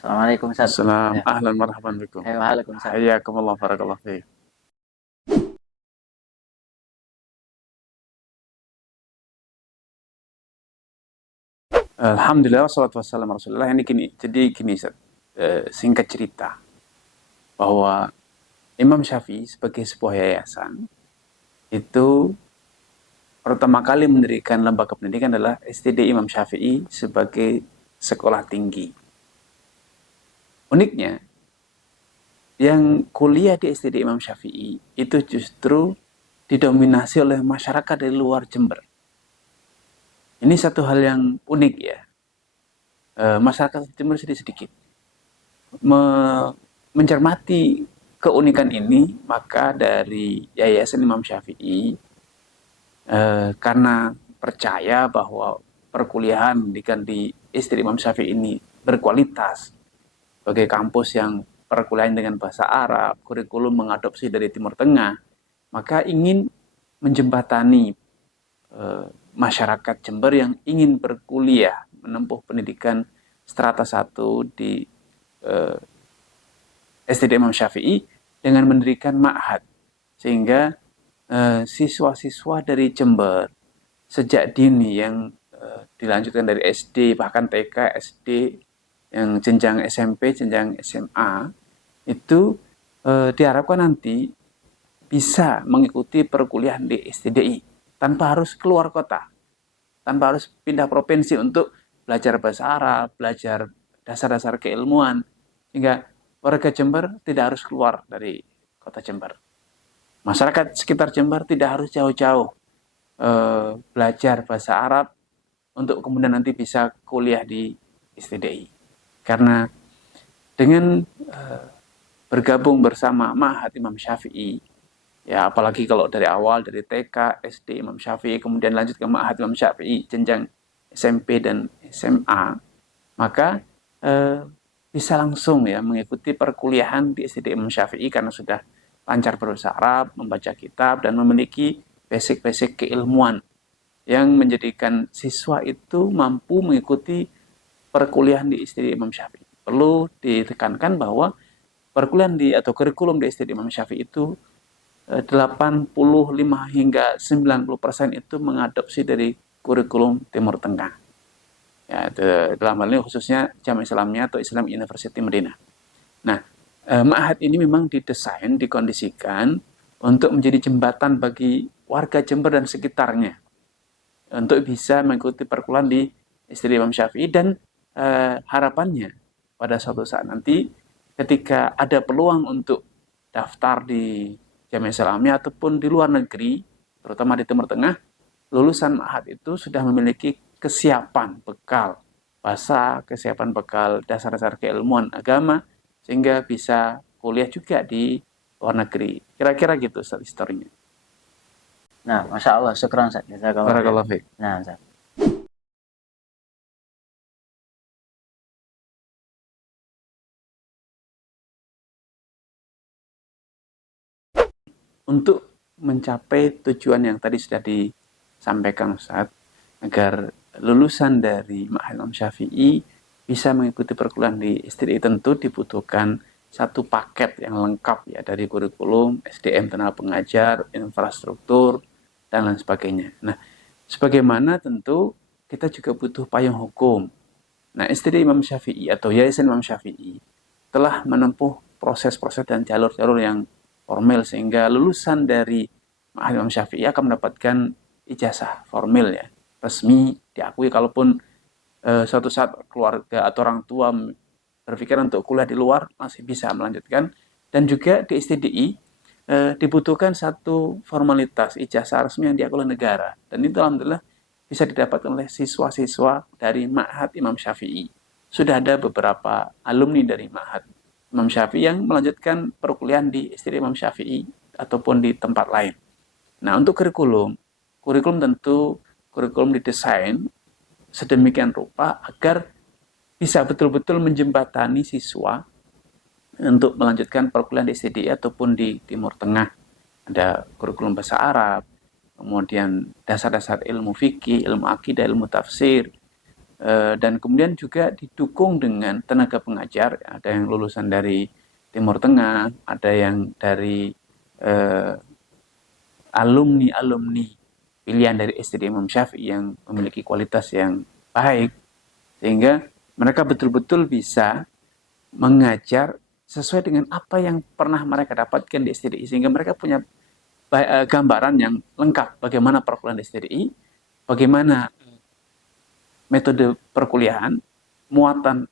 Assalamualaikum Ustaz. Assalam, Ya. ahlan marhaban bikum. Waalaikumsalam. Hayyakumullah, barakallahu fiik. Alhamdulillah, wassalatu wassalamu ala Rasulillah. Jadi gini, Ustaz. Singkat cerita, bahwa Imam Syafi'i sebagai sebuah yayasan itu pertama kali mendirikan lembaga pendidikan adalah STD Imam Syafi'i sebagai sekolah tinggi. Uniknya, yang kuliah di STD Imam Syafi'i itu justru didominasi oleh masyarakat dari luar Jember. Ini satu hal yang unik ya. Masyarakat Jember sedikit mencermati keunikan ini, maka dari Yayasan Imam Syafi'i, karena percaya bahwa perkuliahan di STD Imam Syafi'i ini berkualitas, sebagai kampus yang perkuliahan dengan bahasa Arab, kurikulum mengadopsi dari Timur Tengah, maka ingin menjembatani masyarakat Jember yang ingin berkuliah, menempuh pendidikan strata 1 di STD Imam Syafi'i dengan mendirikan ma'had, sehingga siswa-siswa dari Jember sejak dini yang dilanjutkan dari SD, bahkan TK, SD, yang jenjang SMP, jenjang SMA, itu diharapkan nanti bisa mengikuti perkuliahan di STDI tanpa harus keluar kota, tanpa harus pindah provinsi untuk belajar bahasa Arab, belajar dasar-dasar keilmuan, sehingga warga Jember tidak harus keluar dari kota Jember. Masyarakat sekitar Jember tidak harus jauh-jauh belajar bahasa Arab untuk kemudian nanti bisa kuliah di STDI. Karena dengan bergabung bersama Ma'had Imam Syafi'i, ya apalagi kalau dari awal dari TK, SD Imam Syafi'i, kemudian lanjut ke Ma'had Imam Syafi'i jenjang SMP dan SMA, maka bisa langsung ya mengikuti perkuliahan di STD Imam Syafi'i karena sudah lancar berbahasa Arab, membaca kitab, dan memiliki basic-basic keilmuan yang menjadikan siswa itu mampu mengikuti perkuliahan di STD Imam Syafi'i. Perlu ditekankan bahwa perkuliahan atau kurikulum di STD Imam Syafi'i itu 85 hingga 90% itu mengadopsi dari kurikulum Timur Tengah. Ya, dalam hal ini khususnya Jamiah Islamiyah atau Islam University Madinah. Nah, ma'had ini memang didesain, dikondisikan untuk menjadi jembatan bagi warga Jember dan sekitarnya untuk bisa mengikuti perkuliahan di STD Imam Syafi'i, dan harapannya pada suatu saat nanti ketika ada peluang untuk daftar di Jamiah Islamiyah ataupun di luar negeri, terutama di Timur Tengah, lulusan ma'had itu sudah memiliki kesiapan bekal bahasa, kesiapan bekal dasar-dasar keilmuan agama, sehingga bisa kuliah juga di luar negeri. Kira-kira gitu Ustaz historinya. Nah, Masya Allah, syukran Ustaz. Jazakallah khair. Barakallahu fiik. Nah, Ustaz. Untuk mencapai tujuan yang tadi sudah disampaikan Ustaz, agar lulusan dari Ma'had Imam Syafi'i bisa mengikuti perkuliahan di STDI, tentu dibutuhkan satu paket yang lengkap ya, dari kurikulum, SDM tenaga pengajar, infrastruktur, dan lain sebagainya. Nah, sebagaimana tentu kita juga butuh payung hukum. Nah, STDI Imam Syafi'i atau Yayasan Imam Syafi'i telah menempuh proses-proses dan jalur-jalur yang formal, sehingga lulusan dari Ma'had Imam Syafi'i akan mendapatkan ijazah formal ya, resmi, diakui. Kalaupun suatu saat keluarga atau orang tua berpikir untuk kuliah di luar, masih bisa melanjutkan. Dan juga di STDI dibutuhkan satu formalitas ijazah resmi yang diakui oleh negara, dan itu alhamdulillah bisa didapatkan oleh siswa-siswa dari Ma'had Imam Syafi'i. Sudah ada beberapa alumni dari Ma'had Imam Syafi'i yang melanjutkan perkuliahan di STD Imam Syafi'i ataupun di tempat lain. Nah, untuk kurikulum tentu kurikulum didesain sedemikian rupa agar bisa betul-betul menjembatani siswa untuk melanjutkan perkuliahan di STDI ataupun di Timur Tengah. Ada kurikulum bahasa Arab, kemudian dasar-dasar ilmu fikih, ilmu akidah, ilmu tafsir, dan kemudian juga didukung dengan tenaga pengajar. Ada yang lulusan dari Timur Tengah, ada yang dari alumni pilihan dari SD Imam Syafi'i yang memiliki kualitas yang baik, sehingga mereka betul-betul bisa mengajar sesuai dengan apa yang pernah mereka dapatkan di STDI, sehingga mereka punya gambaran yang lengkap bagaimana perkuliahan di STDI, bagaimana metode perkuliahan, muatan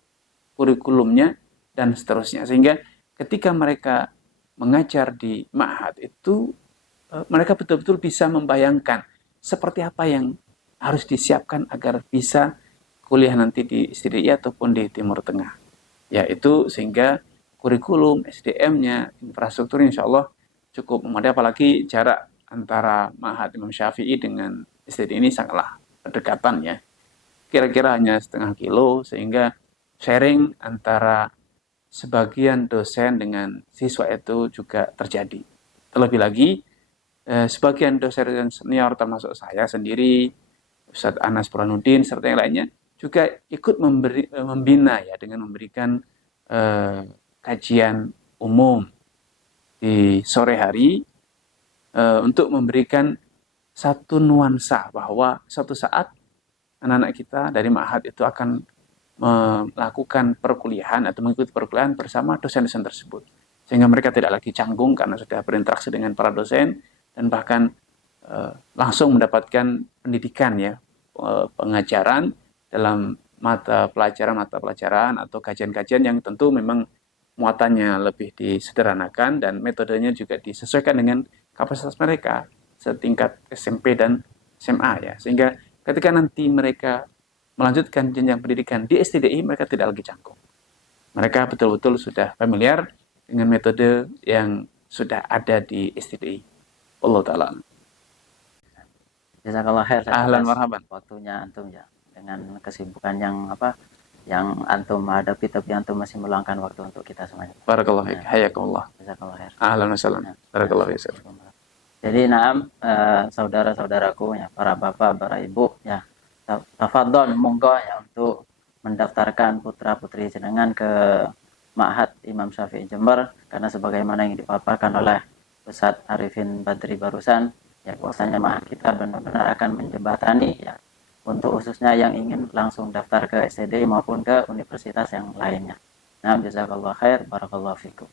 kurikulumnya, dan seterusnya. Sehingga ketika mereka mengajar di ma'had itu, mereka betul-betul bisa membayangkan seperti apa yang harus disiapkan agar bisa kuliah nanti di STDI ataupun di Timur Tengah. Yaitu sehingga kurikulum, SDM-nya, infrastrukturnya insya Allah cukup memadai, apalagi jarak antara Ma'had Imam Syafi'i dengan STDI ini sangatlah berdekatan ya. Kira-kira hanya setengah kilo, sehingga sharing antara sebagian dosen dengan siswa itu juga terjadi. Terlebih lagi, sebagian dosen senior termasuk saya sendiri, Ustadz Anas Burhanuddin, serta yang lainnya, juga ikut membina ya dengan memberikan kajian umum di sore hari untuk memberikan satu nuansa bahwa suatu saat anak-anak kita dari ma'had itu akan melakukan perkuliahan atau mengikuti perkuliahan bersama dosen-dosen tersebut, sehingga mereka tidak lagi canggung karena sudah berinteraksi dengan para dosen dan bahkan langsung mendapatkan pendidikan ya, pengajaran dalam mata pelajaran atau kajian-kajian yang tentu memang muatannya lebih disederhanakan dan metodenya juga disesuaikan dengan kapasitas mereka setingkat SMP dan SMA ya, sehingga ketika nanti mereka melanjutkan jenjang pendidikan di STDI, mereka tidak lagi canggung. Mereka betul-betul sudah familiar dengan metode yang sudah ada di STDI. Allah Ta'ala. Jazakallah khair. Ahlan marhaban. Waktunya antum ya, dengan kesibukan yang antum hadapi, tapi antum masih meluangkan waktu untuk kita semuanya. Barakallahu fiik. Hayakumullah. Jazakallah khair. Ahlan wa sahlan. Barakallahu fiik. Jadi saudara-saudaraku ya, para bapak, para ibu ya, tafadhol monggo ya untuk mendaftarkan putra-putri jenengan ke Ma'had Imam Syafi'i Jember, karena sebagaimana yang dipaparkan oleh Ustadz Arifin Badri barusan ya, bahwasanya ma'had kita benar-benar akan menjembatani ya untuk khususnya yang ingin langsung daftar ke STDI maupun ke universitas yang lainnya. Nah, jazakallahu khair, barakallahu fikum.